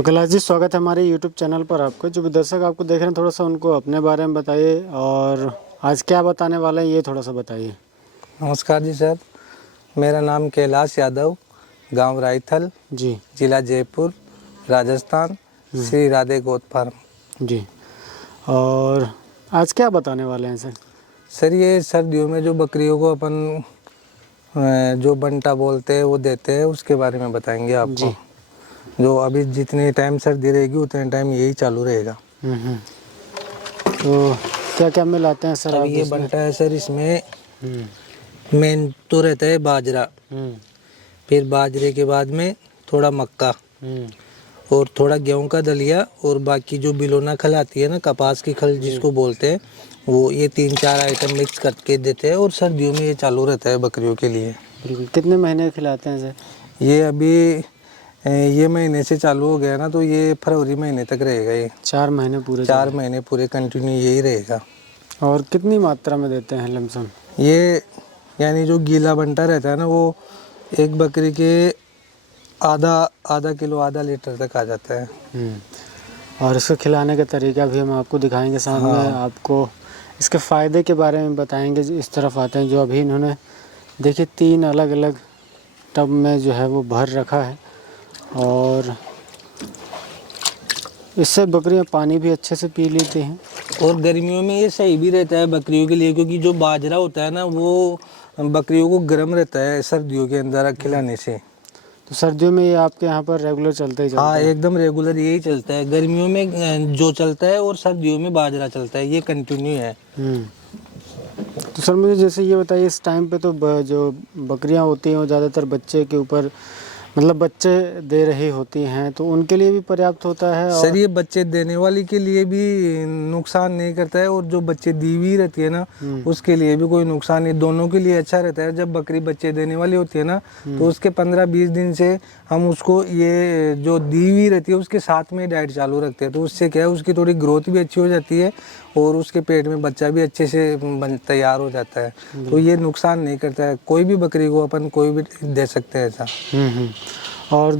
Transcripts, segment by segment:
तो कैलाश जी, स्वागत है हमारे YouTube चैनल पर। आपको जो भी दर्शक आपको देख रहे हैं, थोड़ा सा उनको अपने बारे में बताइए और आज क्या बताने वाले हैं ये थोड़ा सा बताइए। नमस्कार जी सर, मेरा नाम कैलाश यादव, गांव रायथल जी जिला जयपुर, राजस्थान, श्री राधे गोट फार्म। जी। और आज क्या बताने वाले हैं सर? सर ये सर्दियों में जो बकरियों को अपन जो बंटा बोलते हैं वो देते हैं, उसके बारे में बताएंगे आपको। जी। जो अभी जितने टाइम सर्दी रहेगी उतने टाइम यही चालू रहेगा। तो क्या क्या मिलाते हैं सर आप अभी ये इसमें? बंटा है सर, इसमें हम्म। मेन तो रहता है बाजरा, हम्म। फिर बाजरे के बाद में थोड़ा मक्का और थोड़ा गेहूं का दलिया, और बाकी जो बिलोना खल आती है ना, कपास की खल जिसको बोलते हैं, वो ये 3-4 आइटम मिक्स करके देते हैं। और सर्दियों में ये चालू रहता है बकरियों के लिए। बिल्कुल। कितने महीने खिलाते हैं सर? ये अभी ये महीने से चालू हो गया ना, तो ये फरवरी महीने तक रहेगा। ये 4 महीने पूरे? 4 महीने पूरे कंटिन्यू यही रहेगा। और कितनी मात्रा में देते हैं लमसम? ये यानी जो गीला बंटा रहता है ना, वो एक बकरी के आधा किलो, आधा लीटर तक आ जाता है। और इसको खिलाने का तरीका भी हम आपको दिखाएंगे, साथ में आपको इसके फ़ायदे के बारे में बताएंगे। इस तरफ आते हैं, जो अभी इन्होंने देखिए 3 अलग अलग टब में जो है वो भर रखा है, और इससे बकरियां पानी भी अच्छे से पी लेती हैं। और गर्मियों में ये सही भी रहता है बकरियों के लिए, क्योंकि जो बाजरा होता है ना, वो बकरियों को गर्म रहता है सर्दियों के अंदर खिलाने से। तो सर्दियों में ये आपके यहाँ पर रेगुलर चलता ही चलता हाँ, है? एकदम रेगुलर यही चलता है। गर्मियों में जो चलता है और सर्दियों में बाजरा चलता है, ये कंटिन्यू है। तो सर मुझे जैसे ये बताइए, इस टाइम पे तो जो बकरियां होती हैं वो ज़्यादातर बच्चे के ऊपर, मतलब बच्चे दे रही होती हैं, तो उनके लिए भी पर्याप्त होता है? सर ये बच्चे देने वाली के लिए भी नुकसान नहीं करता है, और जो बच्चे दी हुई रहती है ना, उसके लिए भी कोई नुकसान नहीं। दोनों के लिए अच्छा रहता है। जब बकरी बच्चे देने वाली होती है ना, तो उसके 15-20 दिन से हम उसको ये जो दी हुई रहती है उसके साथ में डाइट चालू रखते हैं। तो उससे क्या है, उसकी थोड़ी ग्रोथ भी अच्छी हो जाती है और उसके पेट में बच्चा भी अच्छे से तैयार हो जाता है। तो ये नुकसान नहीं करता है। कोई भी बकरी को अपन कोई भी दे सकते हैं ऐसा। और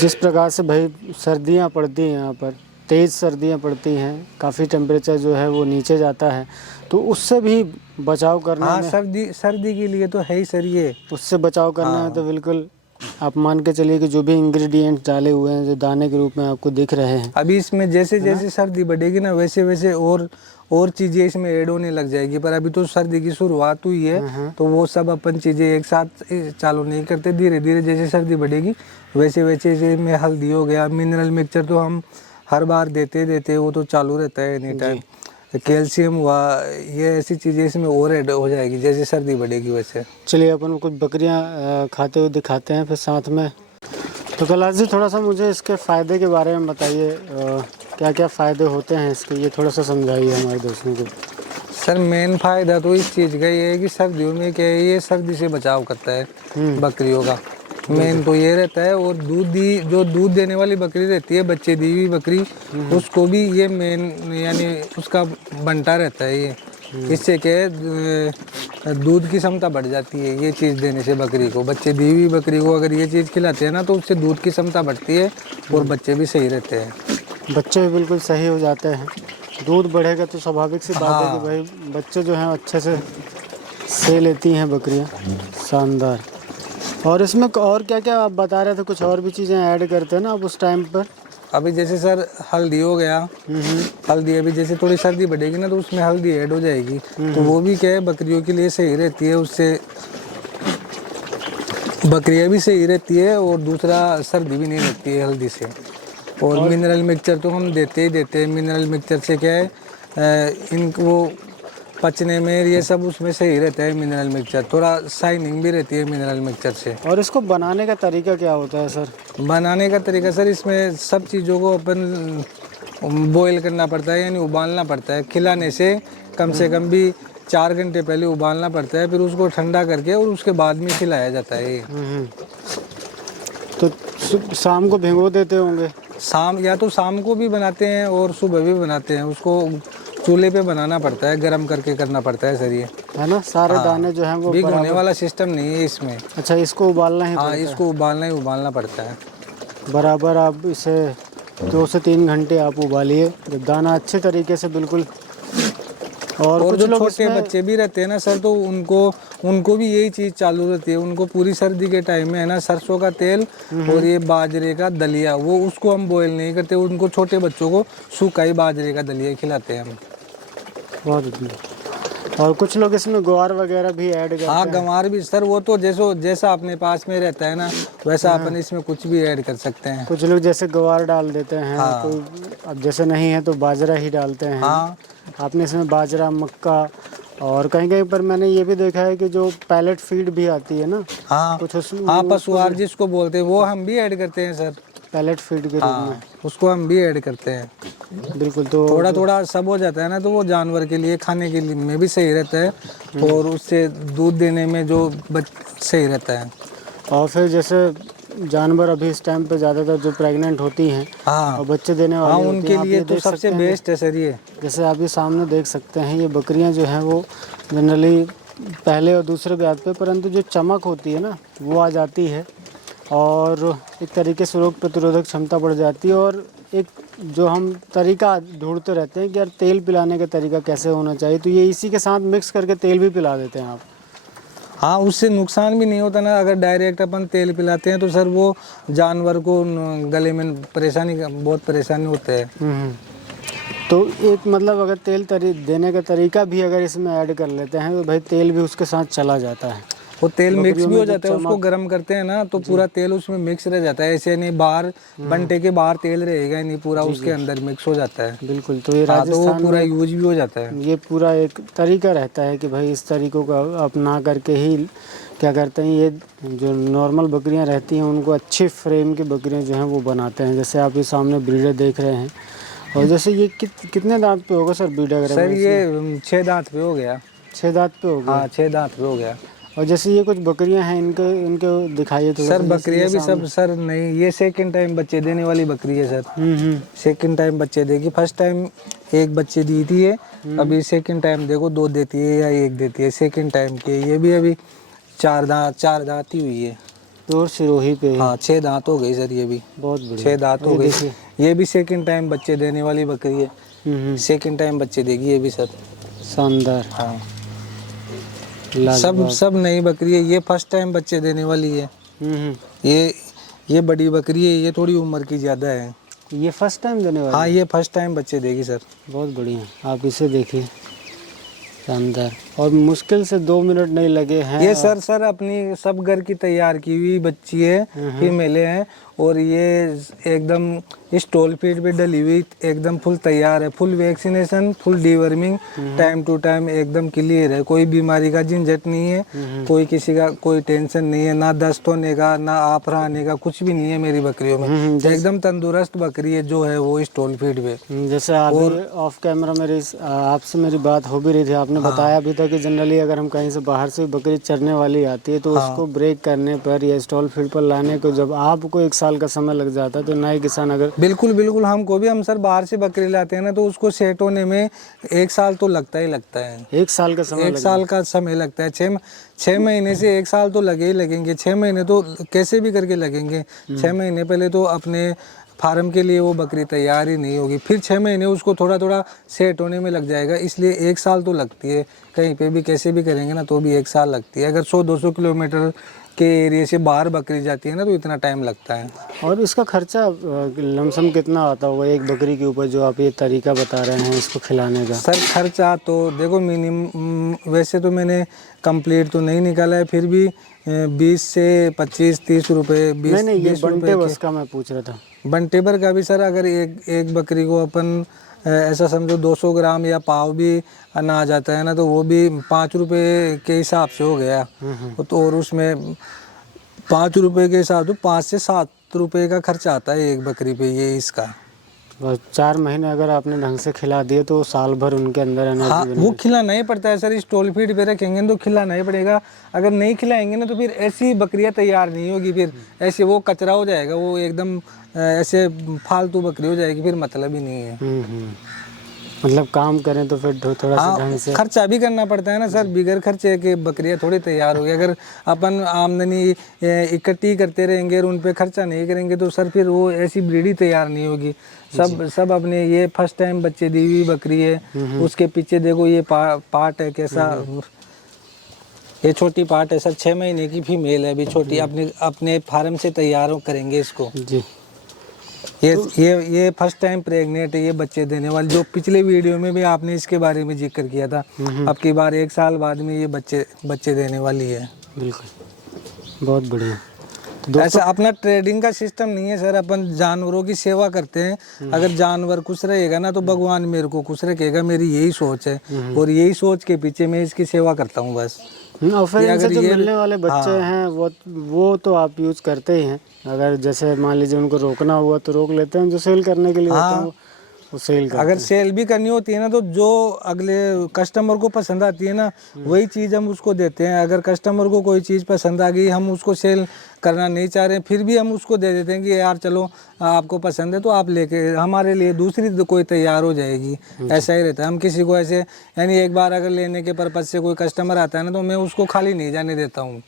जिस प्रकार से भाई सर्दियाँ पड़ती हैं, यहाँ पर तेज़ सर्दियाँ पड़ती हैं, काफ़ी टेम्परेचर जो है वो नीचे जाता है, तो उससे भी बचाव करने हाँ, में, सर्दी के लिए तो है ही सर ये। उससे बचाव करने में तो बिल्कुल आप मान के चलिए कि जो भी इंग्रेडिएंट्स डाले हुए हैं, जो दाने के रूप में आपको दिख रहे हैं, अभी इसमें जैसे जैसे सर्दी बढ़ेगी ना, वैसे वैसे और चीजें इसमें ऐड होने लग जाएगी। पर अभी तो सर्दी की शुरुआत हुई है, तो वो सब अपन चीजें एक साथ चालू नहीं करते। धीरे धीरे जैसे सर्दी बढ़ेगी वैसे वैसे इसमें हल्दी हो गया, मिनरल मिक्सचर तो हम हर बार देते वो तो चालू रहता है एनी टाइम। कैल्शियम हुआ, ये ऐसी चीजें इसमें और ऐड हो जाएगी जैसे सर्दी बढ़ेगी वैसे। चलिए अपन कुछ बकरियां खाते हुए दिखाते हैं फिर साथ में। तो कैलाश जी, थोड़ा सा मुझे इसके फ़ायदे के बारे में बताइए, क्या क्या फ़ायदे होते हैं इसके, ये थोड़ा सा समझाइए हमारे दोस्तों को। सर मेन फायदा तो इस चीज़ का ये है कि सर्दियों में क्या है, ये सर्दी से बचाव करता है बकरियों का। मेन तो ये रहता है। और जो दूध देने वाली बकरी रहती है, बच्चे दी हुई बकरी, उसको भी ये मेन यानी उसका बंटा रहता है ये। इससे क्या है, दूध की क्षमता बढ़ जाती है ये चीज़ देने से बकरी को। बच्चे दी हुई बकरी को अगर ये चीज़ खिलाते हैं ना, तो उससे दूध की क्षमता बढ़ती है और बच्चे भी सही रहते हैं। बच्चे भी बिल्कुल सही हो जाते हैं। दूध बढ़ेगा तो स्वाभाविक सी बात है कि भाई बच्चे जो हैं अच्छे से लेती हैं बकरियां। शानदार। और इसमें और क्या क्या आप बता रहे थे, कुछ और भी चीज़ें ऐड करते हैं ना आप उस टाइम पर? अभी जैसे सर हल्दी हो गया, हल्दी अभी जैसे थोड़ी सर्दी बढ़ेगी ना, तो उसमें हल्दी ऐड हो जाएगी। तो वो भी क्या है, बकरियों के लिए सही रहती है। उससे बकरियां भी सही रहती है और दूसरा सर्दी भी नहीं लगती है हल्दी से। और मिनरल मिक्सचर तो हम देते ही देते हैं। मिनरल मिक्सचर से क्या है, इनको पचने में ये सब उसमें सही रहता है। मिनरल मिक्सचर थोड़ा शाइनिंग भी रहती है मिनरल मिक्सचर से। और इसको बनाने का तरीका क्या होता है सर? बनाने का तरीका सर, इसमें सब चीज़ों को अपन बॉईल करना पड़ता है, यानी उबालना पड़ता है। खिलाने से कम भी 4 घंटे पहले उबालना पड़ता है, फिर उसको ठंडा करके और उसके बाद में खिलाया जाता है। तो शाम को भिगो देते होंगे? या तो शाम को भी बनाते हैं और सुबह भी बनाते हैं। उसको चूल्हे पे बनाना पड़ता है, गरम करके करना पड़ता है सर ये, है ना? सारे दाने जो हैं वो भिगोने वाला सिस्टम नहीं है इसमें। अच्छा, इसको उबालना ही हाँ, पड़ता है? इसको उबालना ही उबालना पड़ता है। बराबर आप इसे 2 से 3 घंटे आप उबालिए, जब दाना अच्छे तरीके से बिल्कुल। और और कुछ जो लोग छोटे इसमें बच्चे भी रहते हैं ना सर, तो उनको भी यही चीज़ चालू रहती है। उनको पूरी सर्दी के टाइम में है ना, सरसों का तेल और ये बाजरे का दलिया, वो उसको हम बॉयल नहीं करते, उनको छोटे बच्चों को सूखा ही बाजरे का दलिया खिलाते हैं हम। बहुत बढ़िया। और कुछ लोग इसमें ग्वार वगैरह भी ऐड करते हाँ, हैं। गंवार भी सर, वो तो जैसा अपने पास में रहता है ना, वैसा अपन इसमें कुछ भी ऐड कर सकते हैं। कुछ लोग जैसे ग्वार डाल देते हैं, हाँ। कोई अब जैसे नहीं है तो बाजरा ही डालते हैं। हाँ आपने इसमें बाजरा, मक्का, और कहीं कहीं पर मैंने ये भी देखा है कि जो पैलेट फीड भी आती है ना, हाँ कुछ उसमें हाँ, पशुआहार जिसको बोलते हैं, वो हम भी ऐड करते हैं सर। पैलेट फीड के रूप में। हाँ, उसको हम भी ऐड करते हैं। बिल्कुल। तो थोड़ा थोड़ा सब हो जाता है ना, तो वो जानवर के लिए खाने के लिए में भी सही रहता है, और उससे दूध देने में जो सही रहता है। और फिर जैसे जानवर अभी इस टाइम पे ज़्यादातर जो प्रेग्नेंट होती हैं हाँ और बच्चे देने हाँ, वाली होती उनके हैं, आप लिए ये तो देख सबसे सकते हैं। बेस्ट है सर ये। जैसे आप ये सामने देख सकते हैं, ये बकरियां जो हैं वो जनरली पहले और दूसरे ब्याज पे, परंतु जो चमक होती है ना वो आ जाती है, और एक तरीके से रोग प्रतिरोधक क्षमता बढ़ जाती है। और एक जो हम तरीका ढूंढते रहते हैं कि यार तेल पिलाने का तरीका कैसे होना चाहिए, तो ये इसी के साथ मिक्स करके तेल भी पिला देते हैं आप। हाँ, उससे नुकसान भी नहीं होता ना। अगर डायरेक्ट अपन तेल पिलाते हैं तो सर वो जानवर को गले में बहुत परेशानी होता है। तो एक मतलब अगर तेल देने का तरीका भी अगर इसमें ऐड कर लेते हैं तो भाई तेल भी उसके साथ चला जाता है। वो तेल मिक्स बकरियों भी में हो जो जाता है, उसको गर्म करते हैं ना तो पूरा तेल उसमें मिक्स रह जाता है। ऐसे नहीं बाहर बंटे के बाहर तेल रहेगा नहीं, पूरा उसके अंदर मिक्स हो जाता है। बिल्कुल। तो ये हाँ, तो वो राजस्थान पूरा में यूज भी हो जाता है। ये पूरा एक तरीका रहता है कि भाई इस तरीकों का अपना करके ही क्या करते हैं, ये जो नॉर्मल बकरियां रहती हैं उनको अच्छी फ्रेम की बकरियां जो हैं वो बनाते हैं। जैसे आप ये सामने ब्रीडर देख रहे हैं, और जैसे ये कितने दांत पे होगा सर ब्रीडर? सर ये 6 दांत पे हो गया। 6 दांत पे हो गया। हाँ, 6 दांत पे हो गया। और जैसे ये कुछ बकरियां हैं, इनके इनके दिखाइए तो। सर बकरियां भी सब सर नहीं, ये सेकंड टाइम बच्चे देने वाली बकरी है सर। सेकंड टाइम बच्चे देगी। फर्स्ट टाइम एक बच्चे दी थी ये, अभी सेकंड टाइम देखो 2 देती है या 1 देती है। सेकंड टाइम के ये भी अभी 4 दांत ही हुई है। तो सिरोही पे। हाँ, 6 दांत हो गई सर ये भी। बहुत बढ़िया। 6 दांत हो गई। देखिए। ये भी सेकंड टाइम बच्चे देने वाली बकरी है। सेकंड टाइम बच्चे देगी ये भी सर। शानदार। हाँ, लाजवाब। सब नई बकरी है। ये फर्स्ट टाइम बच्चे देने वाली है। ये बड़ी बकरी है, ये थोड़ी उम्र की ज़्यादा है। ये फर्स्ट टाइम देने वाली? हाँ, ये फर्स्ट टाइम बच्चे देगी सर। बहुत बढ़िया। आप इसे देखिए, शानदार। और मुश्किल से 2 मिनट नहीं लगे हैं। ये सर अपनी सब घर की तैयार की हुई बच्ची है, फीमेल है, और ये एकदम स्टॉल फीड पे डली हुई, एकदम फुल तैयार है। Full vaccination, full deworming, time to time एकदम क्लियर है। कोई बीमारी का झंझट नहीं है, कोई किसी का कोई टेंशन नहीं है, ना दस्त होने का, ना आफरा आने का, कुछ भी नहीं है मेरी बकरियों में। एकदम तंदुरुस्त बकरी है जो है वो स्टॉल फीड पे। जैसे अभी ऑफ कैमरा मेरी आपसे मेरी बात हो भी रही थी, आपने बताया भी था कि जनरली अगर हम कहीं से बाहर से बकरी चरने वाली आती है तो उसको ब्रेक करने पर या स्टॉल फीड पर लाने को जब आपको 1 साल का समय लग जाता है, तो नए किसान अगर बिल्कुल हम सर बाहर से बकरी लाते हैं ना, तो उसको सेट होने में 1 साल तो लगता ही लगता है। 1 साल का समय 1 साल का समय लगता है। 6 महीने से 1 साल तो लगे ही लगेंगे। 6 महीने तो कैसे भी करके लगेंगे। 6 महीने पहले तो अपने फार्म के लिए वो बकरी तैयार ही नहीं होगी, फिर 6 महीने उसको थोड़ा थोड़ा सेट होने में लग जाएगा। इसलिए 1 साल तो लगती है। कहीं पे भी कैसे भी करेंगे ना तो भी 1 साल लगती है। अगर 100-200 किलोमीटर के एरिया से बाहर बकरी जाती है ना तो इतना टाइम लगता है। और इसका खर्चा लमसम कितना आता होगा एक बकरी के ऊपर, जो आप ये तरीका बता रहे हैं इसको खिलाने का? सर खर्चा तो देखो मिनिमम, वैसे तो मैंने कंप्लीट तो नहीं निकाला है, फिर भी 20 से 25-30 रुपए। नहीं, ये बंटे बस का मैं पूछ रहा था। बंटेबर का भी सर, अगर एक बकरी को अपन ऐसा समझो 200 ग्राम या पाव भी अनाज आता है ना, तो वो भी 5 रुपए के हिसाब से हो गया। तो और उसमें 5 रुपए के हिसाब से 5 से 7 रुपए का खर्चा आता है एक बकरी पे ये इसका। बस 4 महीने अगर आपने ढंग से खिला दिए तो साल भर उनके अंदर एनर्जी। हाँ, वो खिलाना ही पड़ता है सर। स्टॉल फीड पे रखेंगे तो खिलाना ही पड़ेगा। अगर नहीं खिलाएंगे ना तो फिर ऐसी बकरियां तैयार नहीं होगी। फिर ऐसे वो कचरा हो जाएगा, वो एकदम ऐसे फालतू बकरी हो जाएगी, फिर मतलब ही नहीं है। मतलब काम करें तो फिर थोड़ा सा ढंग से खर्चा भी करना पड़ता है ना सर, बिगर खर्चे के बकरियां थोड़ी तैयार होगी। अगर अपन आमदनी इकट्ठी करते रहेंगे और उन पे खर्चा नहीं करेंगे तो सर फिर वो ऐसी ब्रीड ही तैयार नहीं होगी। सब अपने ये फर्स्ट टाइम बच्चे दी हुई बकरी है, उसके पीछे देखो ये पार्ट है कैसा, ये छोटी पार्ट है सर, 6 महीने की फीमेल है अभी छोटी, अपने फार्म से तैयार करेंगे इसको जी। ये फर्स्ट टाइम प्रेग्नेंट है, ये बच्चे देने वाली, जो पिछले वीडियो में भी आपने इसके बारे में जिक्र किया था। अब की बार 1 साल बाद में ये बच्चे देने वाली है। बिल्कुल, बहुत बढ़िया। ऐसा अपना ट्रेडिंग का सिस्टम नहीं है सर, अपन जानवरों की सेवा करते हैं। अगर जानवर खुश रहेगा ना तो भगवान मेरे को खुश रखेगा, मेरी यही सोच है और यही सोच के पीछे मैं इसकी सेवा करता हूँ बस। और फिर इनसे जो मिलने वाले बच्चे हैं वो तो आप यूज़ करते ही हैं। अगर जैसे मान लीजिए उनको रोकना हुआ तो रोक लेते हैं, जो सेल करने के लिए होते हैं वो सेल करते हैं। अगर सेल भी करनी होती है ना तो जो अगले कस्टमर को पसंद आती है ना वही चीज़ हम उसको देते हैं। अगर कस्टमर को कोई चीज़ पसंद आ गई, हम उसको सेल करना नहीं चाह रहे हैं, फिर भी हम उसको दे देते हैं कि यार चलो आपको पसंद है तो आप लेके, हमारे लिए दूसरी कोई तैयार हो जाएगी। ऐसा ही रहता है। हम किसी को ऐसे यानी एक बार अगर लेने के पर्पज से कोई कस्टमर आता है ना तो मैं उसको खाली नहीं जाने देता हूँ।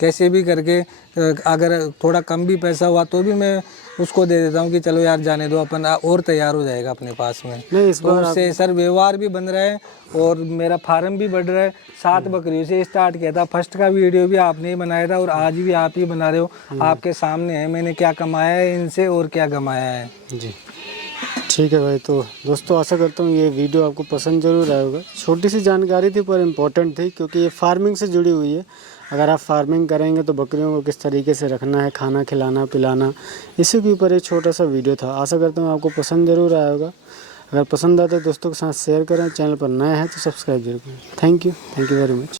कैसे भी करके अगर थोड़ा कम भी पैसा हुआ तो भी मैं उसको दे देता हूँ कि चलो यार जाने दो, अपन और तैयार हो जाएगा अपने पास में। नहीं, इस बार उससे सर व्यवहार भी बन रहा है और मेरा फार्म भी बढ़ रहा है। 7 बकरियों से स्टार्ट किया था, फर्स्ट का वीडियो भी आपने ही बनाया था और आज भी आप ही बना रहे हो। आपके सामने है मैंने क्या कमाया है इनसे और क्या गमाया है। जी ठीक है भाई। तो दोस्तों आशा करता हूँ ये वीडियो आपको पसंद जरूर आया होगा। छोटी सी जानकारी थी पर इम्पोर्टेंट थी, क्योंकि ये फार्मिंग से जुड़ी हुई है। अगर आप फार्मिंग करेंगे तो बकरियों को किस तरीके से रखना है, खाना खिलाना पिलाना, इसी के ऊपर एक छोटा सा वीडियो था। आशा करता हूँ आपको पसंद ज़रूर आया होगा। अगर पसंद आता है दोस्तों के साथ शेयर करें, चैनल पर नए हैं तो सब्सक्राइब जरूर करें। Thank you very much.